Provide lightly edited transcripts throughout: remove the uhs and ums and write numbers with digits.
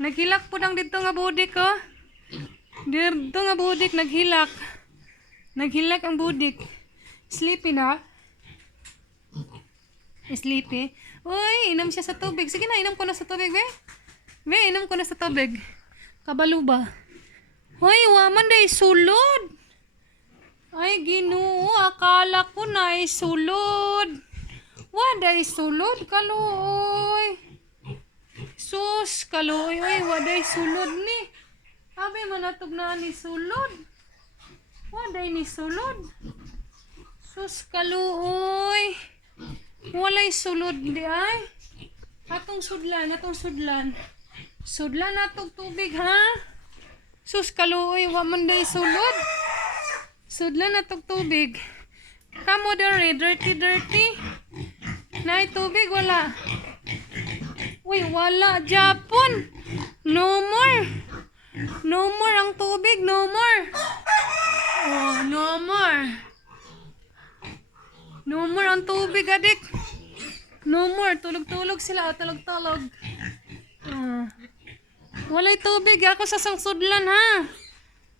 Naghilak po nang dito nga budik ko. Dito nga budik naghilak. Naghilak ang budik. Sleepy na. Sleepy. Uy, inom siya sa tubig. Sige na, inom ko na sa tubig, be. Be, inom ko na sa tubig. Kabalo ba? Uy, waman day sulod. Ay, Ginoo, akala ko na ay sulod. Waday sulod, kaloy. Sus, kaloy, oy, waday sulod ni. Abi manatog na ni sulod. Waday ni sulod. Sus, kaloy. Walay sulod di ay. Atong sudlan, atong sudlan. Sudlan atong tubig, ha? Sus, kaloy, waman day sulod. Sudlan atong tubig. Kamo dari, dirty. Nay tubig, wala. Uy, wala, Japon. No more. No more ang tubig, no more. Oh, no more. No more ang tubig, adik. No more, tulog-tulog sila, tulog-tulog. Walay tubig, ako sa sang sudlan, ha.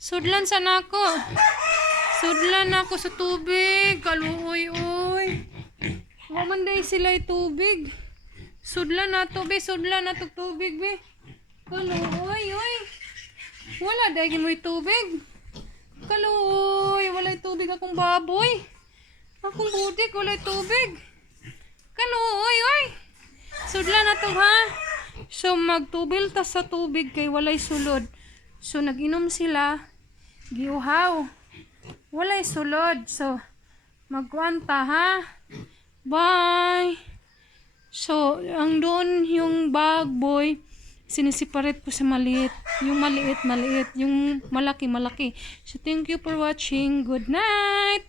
Sudlan sana ako. Sudlan ako sa tubig. Kaluoy, oy. Waman day sila'y tubig. Sudlan na to, be. Sudlan na to tubig, be. Kaluoy, oy. Wala day mo'y tubig. Kaluoy, walay tubig akong baboy. Akong budik, walay tubig. Kaluoy, oy. Sudlan na to, ha. So, magtubil ta sa tubig kay walay sulod. So, nag-inom sila. Giuhaw. Walay sulod. So, magkwanta, ha? Bye! So, ang doon yung bag boy, sinisiparate ko sa maliit. Yung maliit. Yung malaki. So, thank you for watching. Good night!